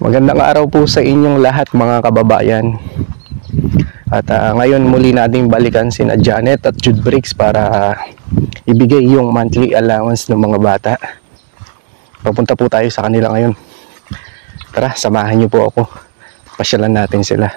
Magandang araw po sa inyong lahat mga kababayan. At ngayon muli nating balikan sina Janet at Jude Briggs para ibigay yung monthly allowance ng mga bata. Papunta po tayo sa kanila ngayon. Tara, samahan niyo po ako. Pasyalan natin sila.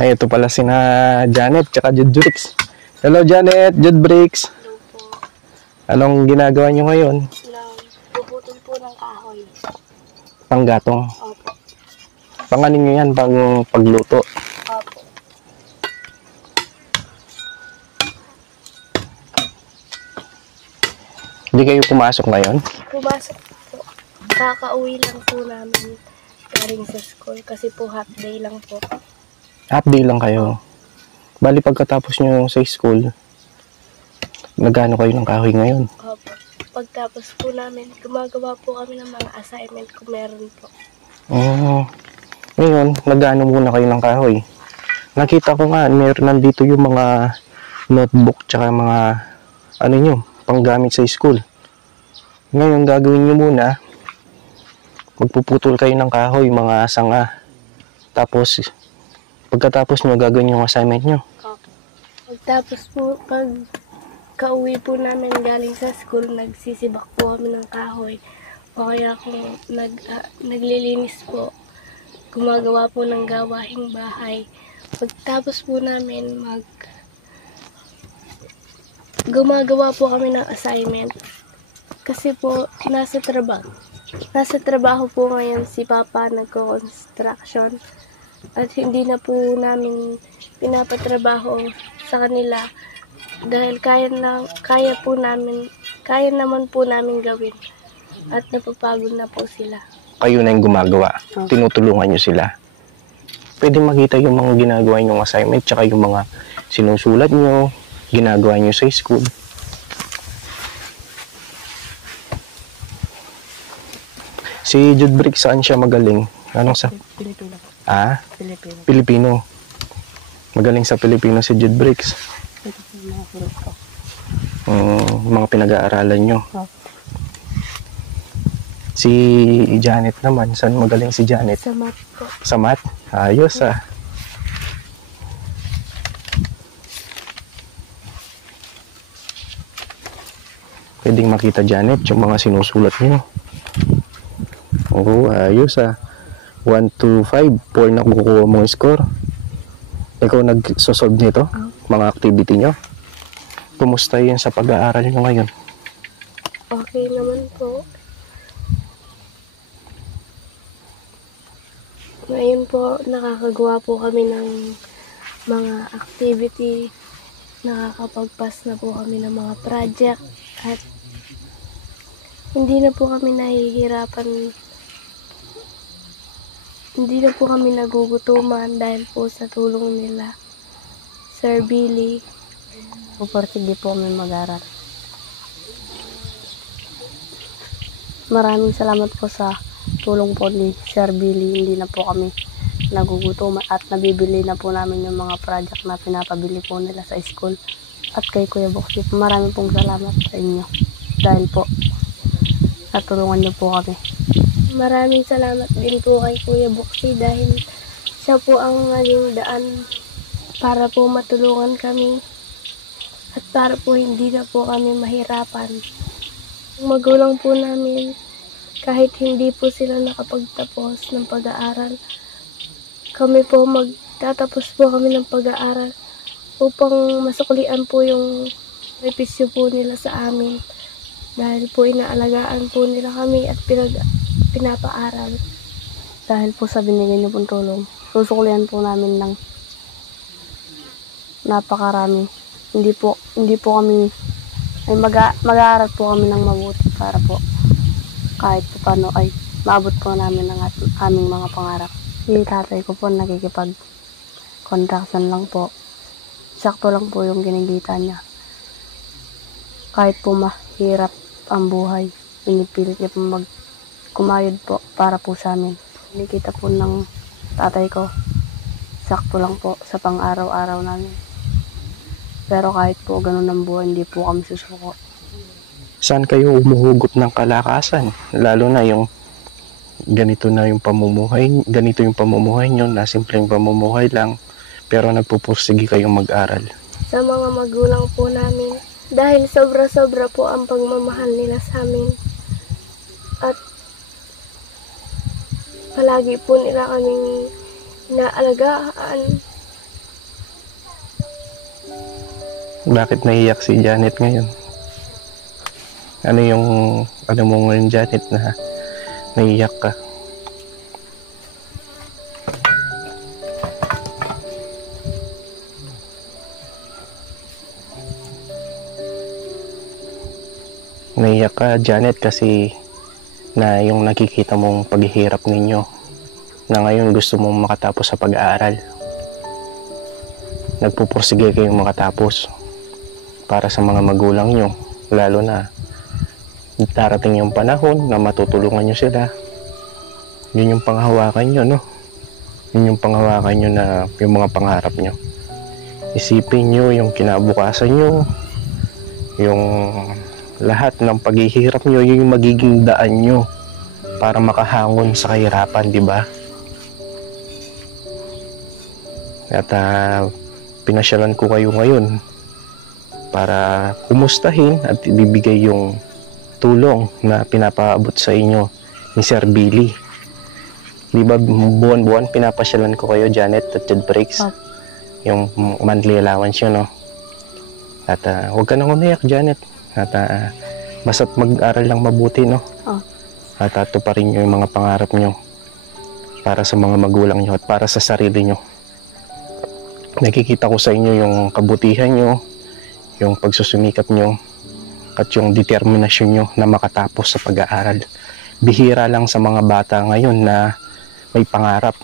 Ay, ito pala sina Janet tsaka Jude Briggs. Hello Janet, Jude Briggs. Hello po. Anong ginagawa nyo ngayon? Puputol po ng kahoy. Panggatong. Opo. Panganin nyo yan, pang pagluto. Opo. Hindi kayo pumasok ngayon? Pumasok po. Kakauwi lang po namin galing sa school kasi po half day lang po. Half day lang kayo. Bali pagkatapos nyo sa school, nagano kayo ng kahoy ngayon? Opo. Pagtapos po namin, gumagawa po kami ng mga assignment kung meron po. Ngayon, nagano muna kayo ng kahoy. Nakita ko nga, meron nandito yung mga notebook tsaka mga ano nyo, panggamit sa school. Ngayon, gagawin nyo muna, magpuputol kayo ng kahoy, mga sanga. Tapos, pagkatapos nyo, gagawin yung assignment nyo. Opo. Pagtapos po, pag kauwi po namin galing sa school, nagsisibak po kami ng kahoy. O kaya kung naglilinis po, gumagawa po ng gawahing bahay. Pagtapos po namin gumagawa po kami ng assignment. Kasi po, nasa trabaho po ngayon si Papa, nagko-construction. At hindi na po namin pinapatrabaho sa kanila dahil kaya naman po namin gawin at napapagod na po sila. Kayo na yung gumagawa. Tinutulungan nyo sila. Pwede makita yung mga ginagawa nyong assignment tsaka yung mga sinusulat nyo, ginagawa nyo sa school. Si Jude Briggs, saan siya magaling? Anong sa? Pilipino. Pilipino. Pilipino. Magaling sa Pilipino si Jude Briggs. Ito po mga kurot ko. Mga pinag-aaralan nyo. Si Janet naman, saan magaling si Janet? Sa math po. Sa math? Ayos Pwedeng makita Janet yung mga sinusulat nyo. Oo, ayos 1 to 5, 4 na kukuha mong score. Ikaw nagsosolve nito? Mga activity nyo? Kumusta yun sa pag-aaral nyo ngayon? Okay naman po. Ngayon po, nakakagawa po kami ng mga activity. Nakakapagpas na po kami ng mga project. At hindi na po kami nahihirapan. Hindi na po kami nagugutuman dahil po sa tulong nila. Sir Billy. Hindi po kami mag-aral. Maraming salamat po sa tulong po ni Sir Billy. Hindi na po kami nagugutuman at nabibili na po namin yung mga project na pinapabili po nila sa school. At kay Kuya Boxy, maraming pong salamat sa inyo. Dahil po, natulungan niyo po kami. Maraming salamat din po kay Kuya Boxy dahil siya po ang naging daan para po matulungan kami at para po hindi na po kami mahirapan. Ang magulang po namin, kahit hindi po sila nakapagtapos ng pag-aaral, kami po magtatapos po kami ng pag-aaral upang masuklian po yung repisyo po nila sa amin. Dahil po inaalagaan po nila kami at pinapaaral. Dahil po sa binigay niyo pong tulong, susuklian po namin ng napakarami. Hindi po kami ay mag-aaral po kami ng mabuti para po kahit po paano ay maabot po namin ang aming mga pangarap. Yung tatay ko po nakikipag-contraction lang po. Sakto lang po yung ginigita niya. Kahit po mahirap ang buhay, pinipilit niya po kumayod po para po sa amin. Kinikita po ng tatay ko. Sakto lang po sa pang-araw-araw namin. Pero kahit po ganun ang buhay, hindi po kami susuko. Saan kayo umuhugot ng kalakasan? Lalo na yung ganito yung pamumuhay nyo, na simpleng pamumuhay lang, pero nagpupursige kayong mag-aral. Sa mga magulang po namin, dahil sobra-sobra po ang pagmamahal nila sa amin. At palagi po nila kaming naalagaan. Bakit naiyak si Janet ngayon? Ano mo ngayon, Janet, na naiyak ka? Naiyak ka, Janet, kasi na yung nakikita mong paghihirap ninyo, na ngayon gusto mong makatapos sa pag-aaral. Nagpupursige kayong makatapos para sa mga magulang nyo, lalo na darating yung panahon na matutulungan nyo sila. Yun yung panghawakan nyo, no? Yun yung panghawakan nyo, na yung mga pangarap nyo. Isipin nyo yung kinabukasan nyo, yung lahat ng paghihirap nyo, yun yung magiging daan nyo para makahangon sa kahirapan, di ba? At pinasyalan ko kayo ngayon para kumustahin at ibibigay yung tulong na pinapaabot sa inyo ni Sir Billy. Di ba buwan-buwan pinapasyalan ko kayo, Janet at Jed Breaks? Yung monthly allowance yun, no? At huwag ka nang umiyak, Janet. At basta't mag-aral lang mabuti, no? At tuparin nyo yung mga pangarap nyo para sa mga magulang nyo at para sa sarili nyo. Nakikita ko sa inyo yung kabutihan nyo, yung pagsusumikap nyo, at yung determinasyon nyo na makatapos sa pag-aaral. Bihira lang sa mga bata ngayon na may pangarap.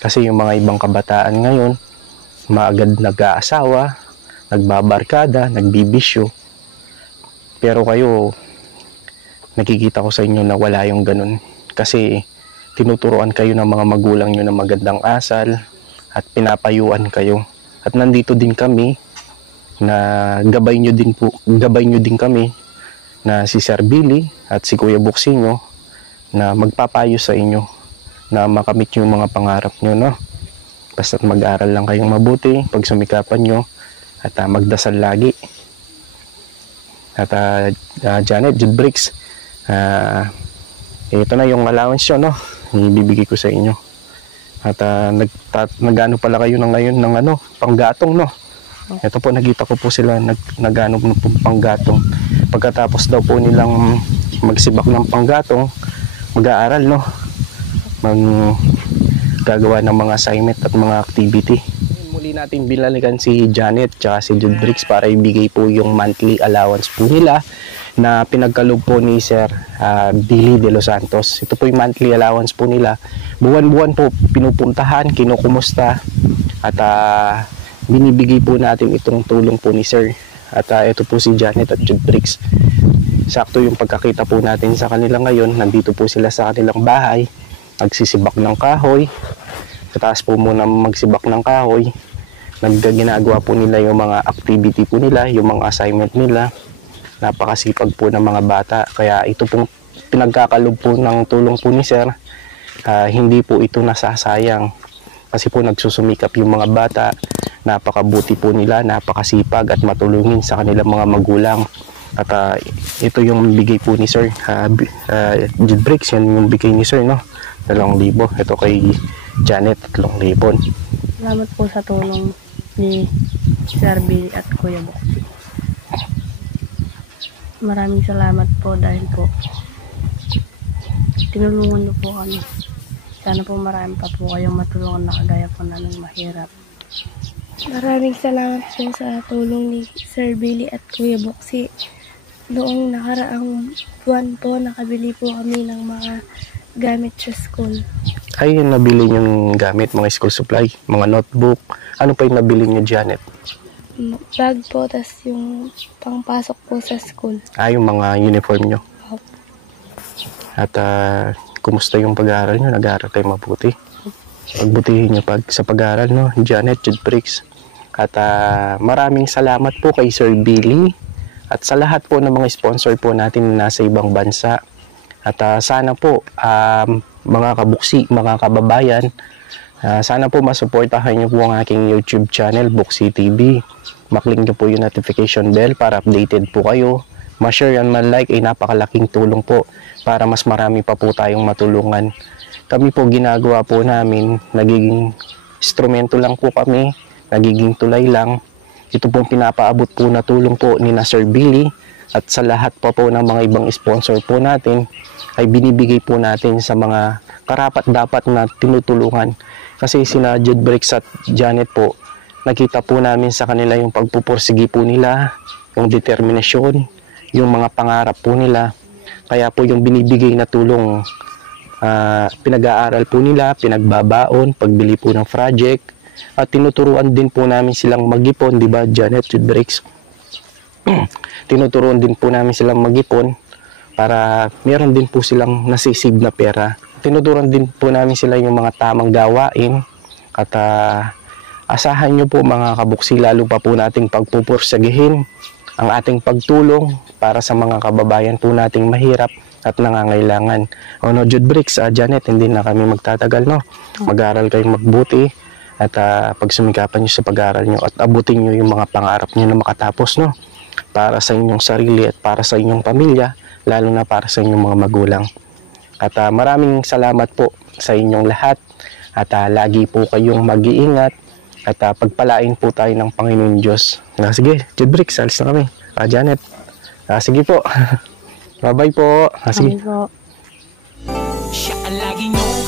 Kasi yung mga ibang kabataan ngayon, maagad nag-aasawa, nagbabarkada, nagbibisyo. Pero kayo, nakikita ko sa inyo na wala yung ganun. Kasi tinuturuan kayo ng mga magulang nyo ng magandang asal at pinapayuan kayo. At nandito din kami na gabay nyo din kami na si Sir Billy at si Kuya Buksino na magpapayo sa inyo na makamit yung mga pangarap nyo, no? Basta't mag-aral lang kayong mabuti, pagsumikapan nyo at magdasal lagi. At Janet, Jed Breaks, ito na yung allowance nyo, no? Ibibigay ko sa inyo. At nag-ano pala kayo ngayon ng panggatong, no? Ito po, nakita ko po sila nag-ano ng panggatong. Pagkatapos daw po nilang magsibak ng panggatong, mag-aaral, no? Gagawa ng mga assignment at mga activity. Muli natin binalikan si Janet at si Jed Breaks para ibigay po yung monthly allowance po nila na pinagkaloob po ni Sir Billy de los Santos. Ito po yung monthly allowance po nila. Buwan-buwan po pinupuntahan, kinukumusta at binibigay po natin itong tulong po ni Sir. At ito po si Janet at Jed Breaks. Sakto yung pagkakita po natin sa kanila ngayon. Nandito po sila sa kanilang bahay, nagsisibak ng kahoy. Kataas po muna magsibak ng kahoy. Ginagawa po nila yung mga activity po nila, yung mga assignment nila. Napakasipag po ng mga bata. Kaya ito pong pinagkakalob po ng tulong po ni Sir. Hindi po ito nasasayang. Kasi po nagsusumikap yung mga bata. Napakabuti po nila, napakasipag at matulungin sa kanilang mga magulang. At ito yung bigay po ni Sir Jed Breaks, yan yung bigay ni Sir, no? 2,000. Ito kay Janet, 3,000. Salamat po sa tulong ni Sir Billy at Kuya Buksino. Maraming salamat po dahil po tinulungan niyo po kami. Sana po marami pa po kayong matulungan na kagaya po namin mahirap. Maraming salamat po sa tulong ni Sir Billy at Kuya Buksi. Noong nakaraang buwan po, nakabili po kami ng mga gamit sa school. Ay, nabili yung gamit, mga school supply, mga notebook. Ano pa yung nabili niyo, Janet? Bag po, tas yung pangpasok po sa school. Yung mga uniform nyo. Opo. At kumusta yung pag-aaral nyo? Nag-aaral kayo mabuti? Pagbutihin nyo sa pag-aaral, no? Janet, Jude Briggs. At maraming salamat po kay Sir Billy at sa lahat po ng mga sponsor po natin na nasa ibang bansa. At sana po, mga kabuksi, mga kababayan, sana po masuportahan nyo po ang aking YouTube channel, Buksi TV. Maklik nyo po yung notification bell para updated po kayo. Ma-share and ma-like ay napakalaking tulong po para mas marami pa po tayong matulungan. Kami po ginagawa po namin, nagiging instrumento lang po kami, nagiging tulay lang. Ito pong pinapaabot po na tulong po ni na Sir Billy at sa lahat po ng mga ibang sponsor po natin ay binibigay po natin sa mga karapat dapat na tinutulungan. Kasi sina Jude Briggs at Janet po, nakita po namin sa kanila yung pagpupursigi po nila, yung determinasyon, yung mga pangarap po nila. Kaya po yung binibigay na tulong, pinag-aaral po nila, pinagbabaon, pagbili po ng project, at tinuturuan din po namin silang mag-ipon, di ba Janet, Jude Briggs? Tinuturuan din po namin silang mag-ipon para meron din po silang nasisib na pera. Tinuturuan din po namin sila yung mga tamang gawain at asahan nyo po mga kabuksi, lalo pa po nating pagpupursagihin ang ating pagtulong para sa mga kababayan po nating mahirap at nangangailangan. O no, Jude Briggs, Janet, hindi na kami magtatagal, no? Mag-aral kayong magbuti at pagsumikapan nyo sa pag-aral nyo at abutin nyo yung mga pangarap nyo na makatapos, no? Para sa inyong sarili at para sa inyong pamilya, lalo na para sa inyong mga magulang. At maraming salamat po sa inyong lahat at lagi po kayong mag-iingat at pagpalain po tayo ng Panginoon Diyos. Sige, Jude Briggs, alis na kami. Janet, sige po. Bye-bye po. Sige. Bye po. Siya ang lagi niyong